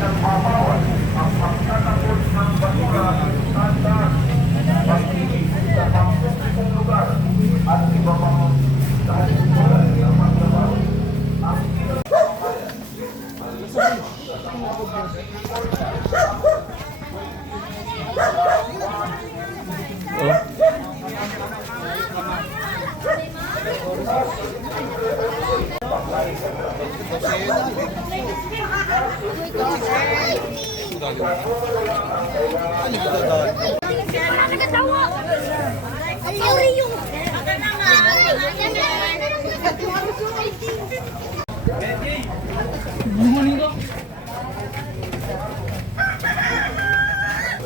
ipinagbabawal ang pagtatapon ng basura saan pag-ibig sa pampublikong lugar at iba pang kahalimbawa ng paglabaw. Ang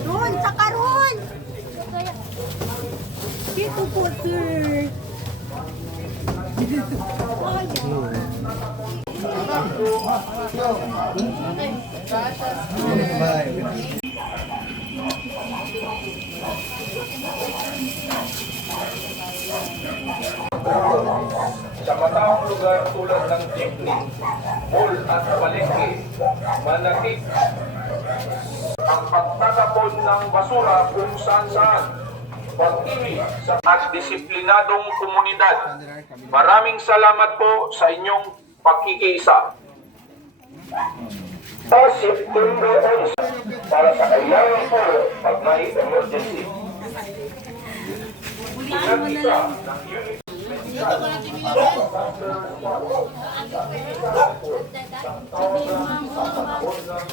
Ron, saka Ron! Dito po, sir. Sa mataong lugar tulad ng jeepney, mall at palengke, manatid ang pagtatapon ng basura kung saan-saan, pag-ibig sa at disiplinadong komunidad. Maraming salamat po sa inyong pagkikiisa. Sa September 11, para sa kailangan po pag may emergency. Ingat isa ng unit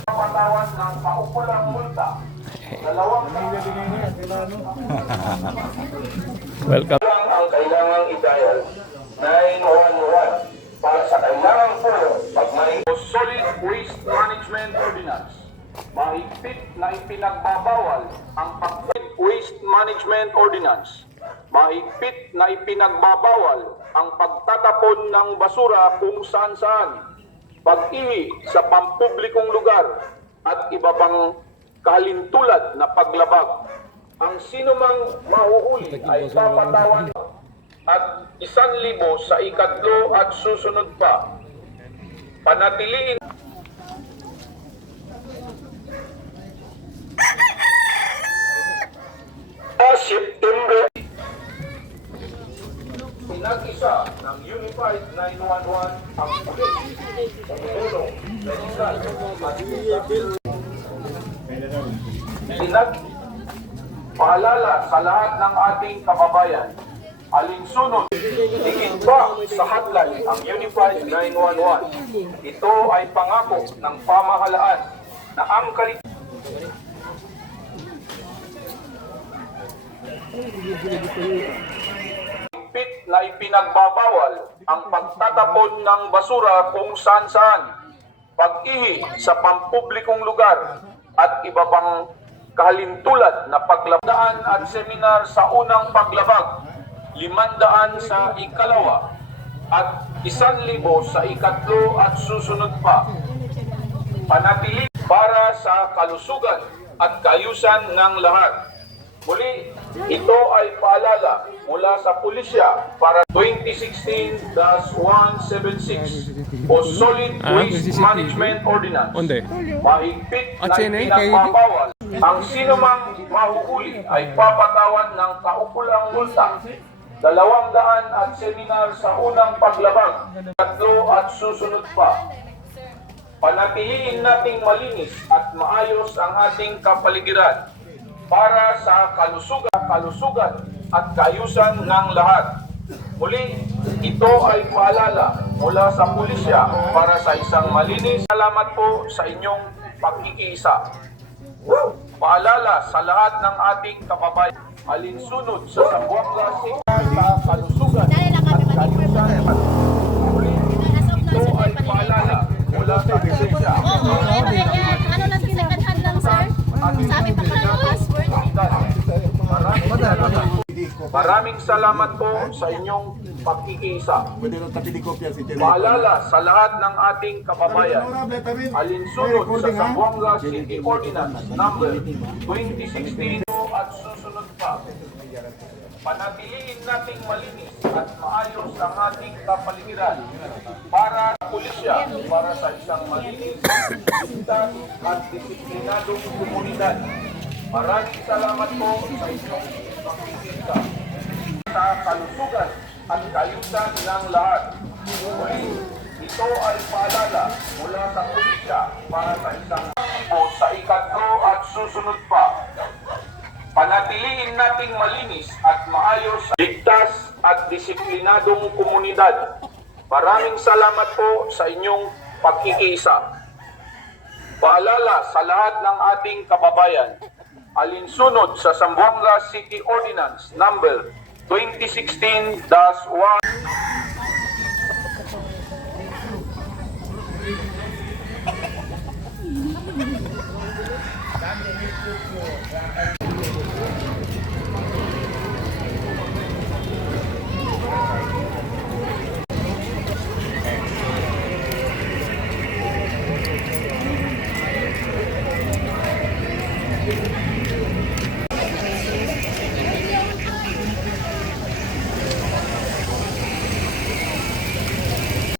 patawan ng paukulang multa. Welcome. Ang kailangang i-dial 911 para sa kailangan po pag may Solid Waste Management Ordinance. Mahigpit na ipinagbabawal ang pag-solid waste management ordinance. Mahigpit na ipinagbabawal ang pagtatapon ng basura kung saan-saan, pag-ihi sa pampublikong lugar at iba pang kalintulad na paglabag. Ang sinumang mahuhuli ay papatawan at 1,000 sa ikatlo at susunod pa. Panatiliin September pinag-isa ng Unified 911 ang pulis, pamulong, medical, at paalala sa lahat ng ating kababayan. Alinsunod, higit pa sa hotline ang Unified 911. Ito ay pangako ng pamahalaan na ang kaligtasan na ipinagbabawal ang pagtatapon ng basura kung saan-saan, pag-ihi sa pampublikong lugar at iba pang kahalintulad na paglabdaan at seminar sa unang paglabag, 500 sa ikalawa at 1,000 sa ikatlo at susunod pa. Panatili para sa kalusugan at kaayusan ng lahat. Muli, ito ay paalala mula sa pulisya para 2016-176 o Solid Waste Management Ordinance. Mahigpit na ipinagbabawal ang sinumang mahuhuli ay papatawan ng kaukulang multa, 200 at seminar sa unang paglabag, 3 at susunod pa. Panatiliin nating malinis at maayos ang ating kapaligiran para sa kalusugan at kaayusan ng lahat. Muli, ito ay paalala mula sa pulisya para sa isang malinis. Salamat po sa inyong pagkikiisa. Paalala sa lahat ng ating kababayan, alinsunod sa Zamboanga City sa kalusugan at kaayusan. Muli, ito ay paalala mula sa pulisya. Ano lang kinakatahan lang, sir? Sabi pa ka lang, password. Maraming salamat po sa inyong pagkikiisa. Paalala sa lahat ng ating kababayan, alinsunod sa Zamboanga City Ordinance number 2016 at susunod pa. Panatiliin nating malinis at maayos ang ating kapaligiran para sa pulisya, para sa isang malinis, ligtas at disiplinadong komunidad. Maraming salamat po sa inyong pagkikita sa kalusugan at kaayusan ng lahat. Muli, ito ay paalala mula sa pulisya para sa isang o sa ikatlo at susunod pa. Panatiliin nating malinis at maayos, ligtas at disiplinadong komunidad. Maraming salamat po sa inyong pagkikiisa. Paalala sa lahat ng ating kababayan, alinsunod sa Zamboanga City Ordinance number 2016-1.